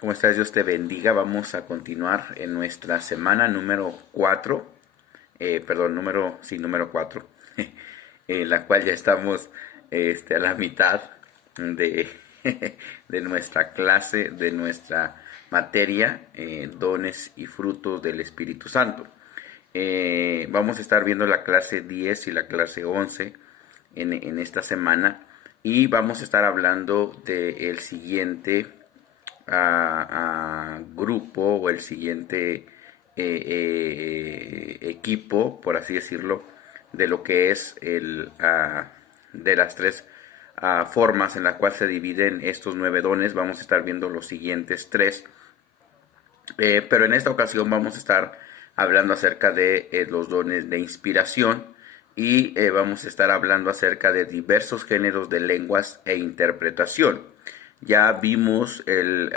¿Cómo estás? Dios te bendiga. Vamos a continuar en nuestra semana número 4, perdón, número 4, en la cual ya estamos a la mitad de, de nuestra clase, de nuestra materia, dones y frutos del Espíritu Santo. Vamos a estar viendo la clase 10 y la clase 11 en esta semana y vamos a estar hablando del siguiente grupo o el siguiente equipo, por así decirlo, de lo que es de las tres formas en las cuales se dividen estos 9 dones. Vamos a estar viendo los siguientes 3, pero en esta ocasión vamos a estar hablando acerca de los dones de inspiración y vamos a estar hablando acerca de diversos géneros de lenguas e interpretación. Ya vimos el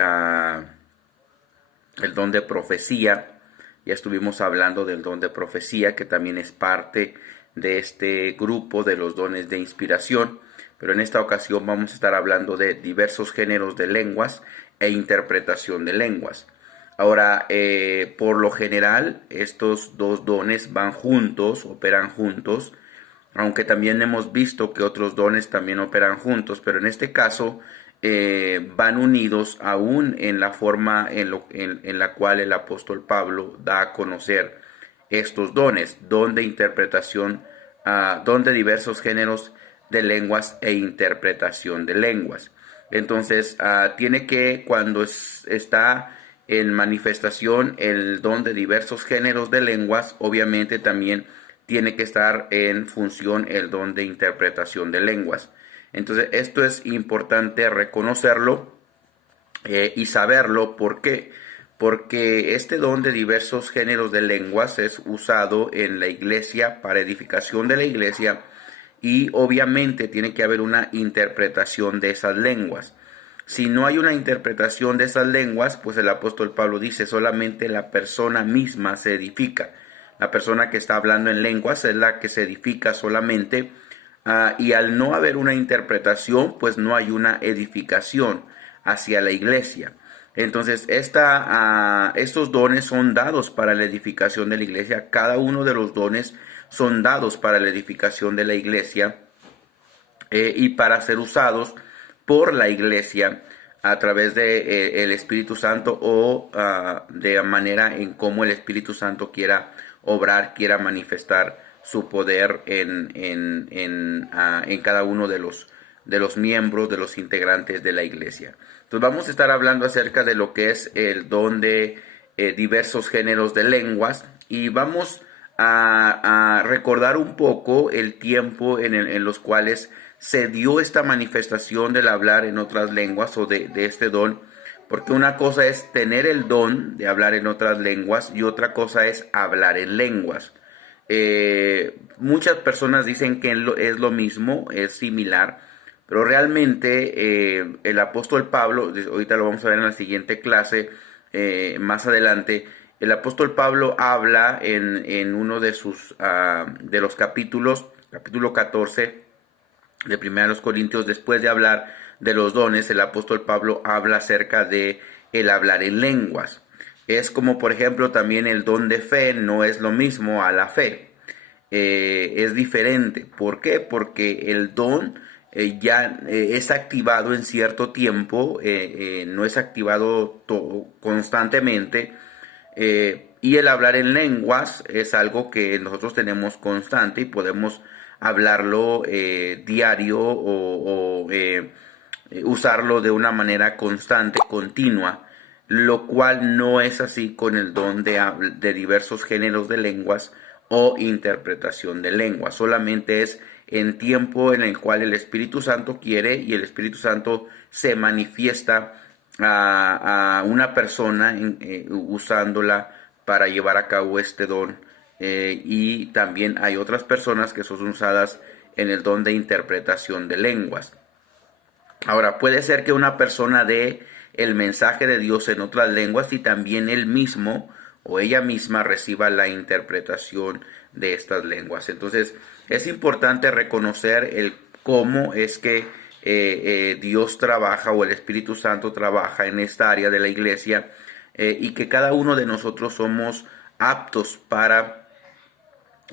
don de profecía, ya estuvimos hablando del don de profecía, que también es parte de este grupo de los dones de inspiración, pero en esta ocasión vamos a estar hablando de diversos géneros de lenguas e interpretación de lenguas. Ahora, por lo general, estos dos dones van juntos, operan juntos, aunque también hemos visto que otros dones también operan juntos, pero en este caso van unidos aún en la forma en la cual el apóstol Pablo da a conocer estos dones, don de interpretación, don de diversos géneros de lenguas e interpretación de lenguas. Entonces, tiene que, cuando está en manifestación el don de diversos géneros de lenguas, obviamente también tiene que estar en función el don de interpretación de lenguas. Entonces, esto es importante reconocerlo y saberlo. ¿Por qué? Porque este don de diversos géneros de lenguas es usado en la iglesia para edificación de la iglesia y obviamente tiene que haber una interpretación de esas lenguas. Si no hay una interpretación de esas lenguas, pues el apóstol Pablo dice, solamente la persona misma se edifica. La persona que está hablando en lenguas es la que se edifica solamente, y al no haber una interpretación, pues no hay una edificación hacia la iglesia. Entonces, estos dones son dados para la edificación de la iglesia. Cada uno de los dones son dados para la edificación de la iglesia y para ser usados por la iglesia a través de el Espíritu Santo o de manera en cómo el Espíritu Santo quiera obrar, quiera manifestar su poder en cada uno de los miembros, de los integrantes de la iglesia. Entonces vamos a estar hablando acerca de lo que es el don de diversos géneros de lenguas y vamos a recordar un poco el tiempo en los cuales se dio esta manifestación del hablar en otras lenguas o de este don, porque una cosa es tener el don de hablar en otras lenguas y otra cosa es hablar en lenguas. Muchas personas dicen que es lo mismo, es similar, pero realmente el apóstol Pablo, ahorita lo vamos a ver en la siguiente clase, más adelante, el apóstol Pablo habla en uno de de los capítulos, capítulo 14 de 1 Corintios, después de hablar de los dones, el apóstol Pablo habla acerca de el hablar en lenguas. Es como, por ejemplo, también el don de fe no es lo mismo a la fe. Es diferente. ¿Por qué? Porque el don ya es activado en cierto tiempo, no es activado constantemente. Y el hablar en lenguas es algo que nosotros tenemos constante y podemos hablarlo diario o usarlo de una manera constante, continua, lo cual no es así con el don de diversos géneros de lenguas o interpretación de lenguas. Solamente es en tiempo en el cual el Espíritu Santo quiere y el Espíritu Santo se manifiesta a una persona usándola para llevar a cabo este don. Y también hay otras personas que son usadas en el don de interpretación de lenguas. Ahora, puede ser que una persona dé el mensaje de Dios en otras lenguas y también él mismo o ella misma reciba la interpretación de estas lenguas. Entonces, es importante reconocer el cómo es que Dios trabaja o el Espíritu Santo trabaja en esta área de la iglesia, y que cada uno de nosotros somos aptos para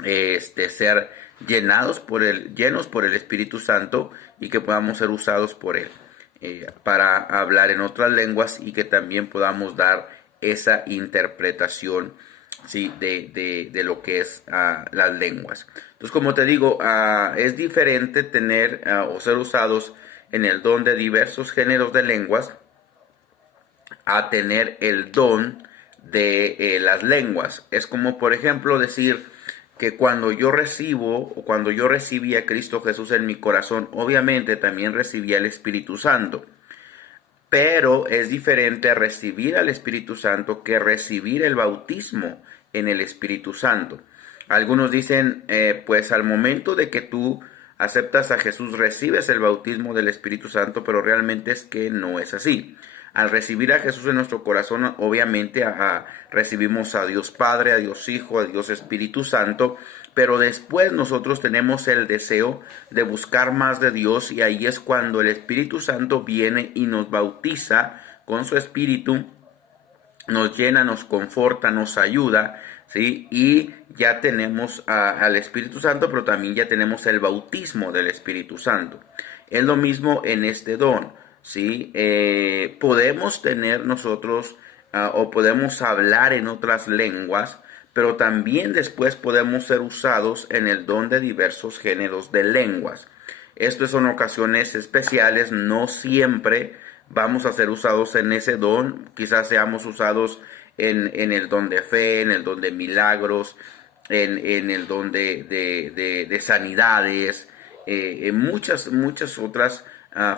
ser llenos por el Espíritu Santo, y que podamos ser usados por Él para hablar en otras lenguas, y que también podamos dar esa interpretación, ¿sí? de lo que es las lenguas. Entonces, como te digo, es diferente tener o ser usados en el don de diversos géneros de lenguas a tener el don de las lenguas. Es como, por ejemplo, decir que cuando yo recibí a Cristo Jesús en mi corazón, obviamente también recibí al Espíritu Santo. Pero es diferente recibir al Espíritu Santo que recibir el bautismo en el Espíritu Santo. Algunos dicen, pues al momento de que tú aceptas a Jesús, recibes el bautismo del Espíritu Santo, pero realmente es que no es así. Al recibir a Jesús en nuestro corazón, obviamente recibimos a Dios Padre, a Dios Hijo, a Dios Espíritu Santo, pero después nosotros tenemos el deseo de buscar más de Dios, y ahí es cuando el Espíritu Santo viene y nos bautiza con su Espíritu, nos llena, nos conforta, nos ayuda, ¿sí? Y ya tenemos al Espíritu Santo, pero también ya tenemos el bautismo del Espíritu Santo. Es lo mismo en este don, ¿sí? Podemos tener nosotros o podemos hablar en otras lenguas, pero también después podemos ser usados en el don de diversos géneros de lenguas. Esto son ocasiones especiales, no siempre vamos a ser usados en ese don. Quizás seamos usados en el don de fe, en el don de milagros, en el don de sanidades, en muchas otras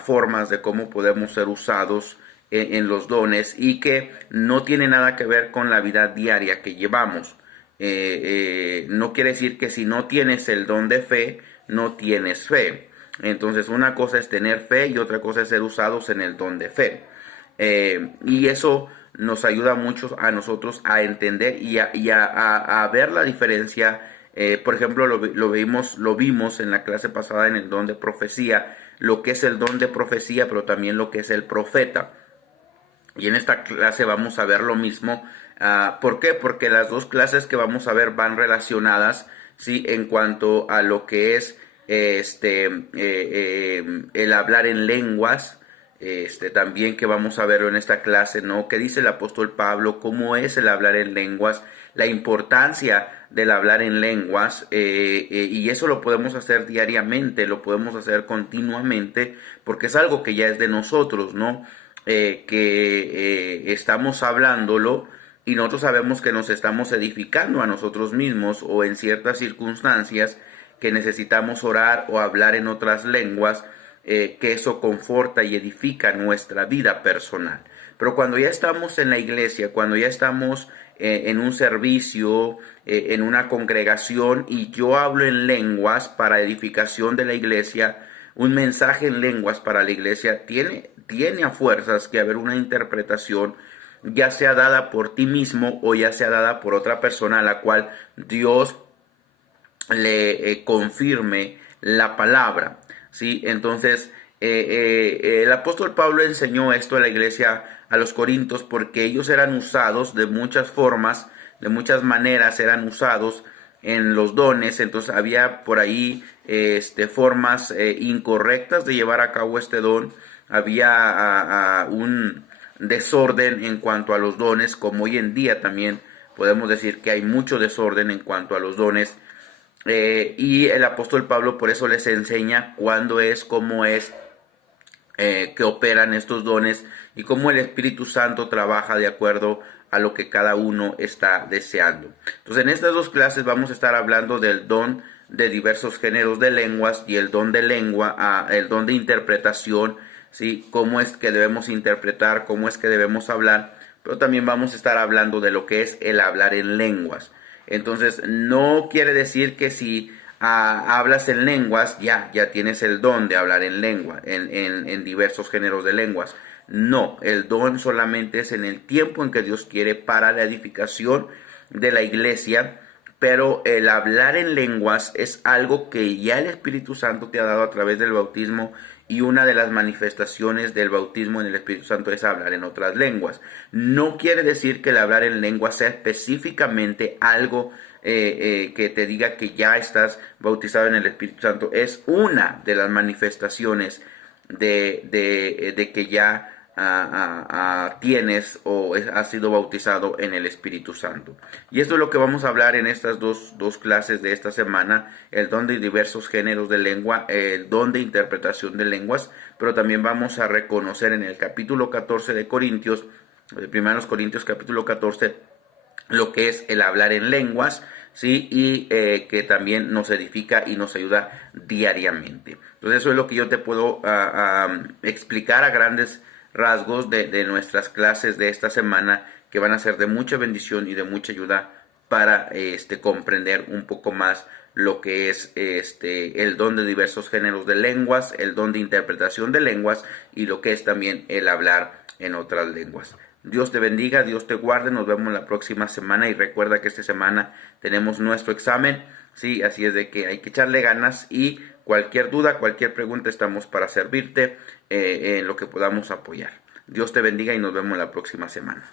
formas de cómo podemos ser usados en los dones, y que no tiene nada que ver con la vida diaria que llevamos. No quiere decir que si no tienes el don de fe, no tienes fe. Entonces, una cosa es tener fe y otra cosa es ser usados en el don de fe. Y eso nos ayuda mucho a nosotros a entender y a ver la diferencia. Por ejemplo, lo vimos en la clase pasada en el don de profecía, lo que es el don de profecía, pero también lo que es el profeta. Y en esta clase vamos a ver lo mismo. ¿Por qué? Porque las dos clases que vamos a ver van relacionadas, ¿sí? En cuanto a lo que es el hablar en lenguas, también que vamos a verlo en esta clase, ¿no? ¿Qué dice el apóstol Pablo? ¿Cómo es el hablar en lenguas? La importancia del hablar en lenguas, y eso lo podemos hacer diariamente, lo podemos hacer continuamente, porque es algo que ya es de nosotros, ¿no? Que estamos hablándolo, y nosotros sabemos que nos estamos edificando a nosotros mismos, o en ciertas circunstancias que necesitamos orar o hablar en otras lenguas, que eso conforta y edifica nuestra vida personal. Pero cuando ya estamos en la iglesia, cuando ya estamos en un servicio, en una congregación, y yo hablo en lenguas para edificación de la iglesia, un mensaje en lenguas para la iglesia, tiene a fuerzas que haber una interpretación, ya sea dada por ti mismo o ya sea dada por otra persona a la cual Dios le confirme la palabra, ¿sí? Entonces, el apóstol Pablo enseñó esto a la iglesia, a los corintios, porque ellos eran usados de muchas formas, de muchas maneras eran usados en los dones. Entonces había por ahí formas incorrectas de llevar a cabo este don. Había un desorden en cuanto a los dones, como hoy en día también podemos decir que hay mucho desorden en cuanto a los dones. Y el apóstol Pablo por eso les enseña cuándo es, cómo es que operan estos dones, y cómo el Espíritu Santo trabaja de acuerdo a lo que cada uno está deseando. Entonces, en estas dos clases vamos a estar hablando del don de diversos géneros de lenguas y el don de lengua, el don de interpretación, ¿sí? Cómo es que debemos interpretar, cómo es que debemos hablar, pero también vamos a estar hablando de lo que es el hablar en lenguas. Entonces, no quiere decir que si hablas en lenguas, ya tienes el don de hablar en lengua, en diversos géneros de lenguas. No, el don solamente es en el tiempo en que Dios quiere para la edificación de la iglesia, pero el hablar en lenguas es algo que ya el Espíritu Santo te ha dado a través del bautismo, y una de las manifestaciones del bautismo en el Espíritu Santo es hablar en otras lenguas. No quiere decir que el hablar en lenguas sea específicamente algo que te diga que ya estás bautizado en el Espíritu Santo. Es una de las manifestaciones de que ya tienes o has sido bautizado en el Espíritu Santo. Y esto es lo que vamos a hablar en estas dos clases de esta semana: el don de diversos géneros de lengua, el don de interpretación de lenguas, pero también vamos a reconocer en el capítulo 14 de Corintios, de 1 Corintios capítulo 14, lo que es el hablar en lenguas, ¿sí? Y que también nos edifica y nos ayuda diariamente. Entonces eso es lo que yo te puedo explicar a grandes rasgos de nuestras clases de esta semana, que van a ser de mucha bendición y de mucha ayuda para comprender un poco más lo que es el don de diversos géneros de lenguas, el don de interpretación de lenguas, y lo que es también el hablar en otras lenguas. Dios te bendiga, Dios te guarde, nos vemos la próxima semana, y recuerda que esta semana tenemos nuestro examen, ¿sí? Así es de que hay que echarle ganas, y cualquier duda, cualquier pregunta, estamos para servirte en lo que podamos apoyar. Dios te bendiga y nos vemos la próxima semana.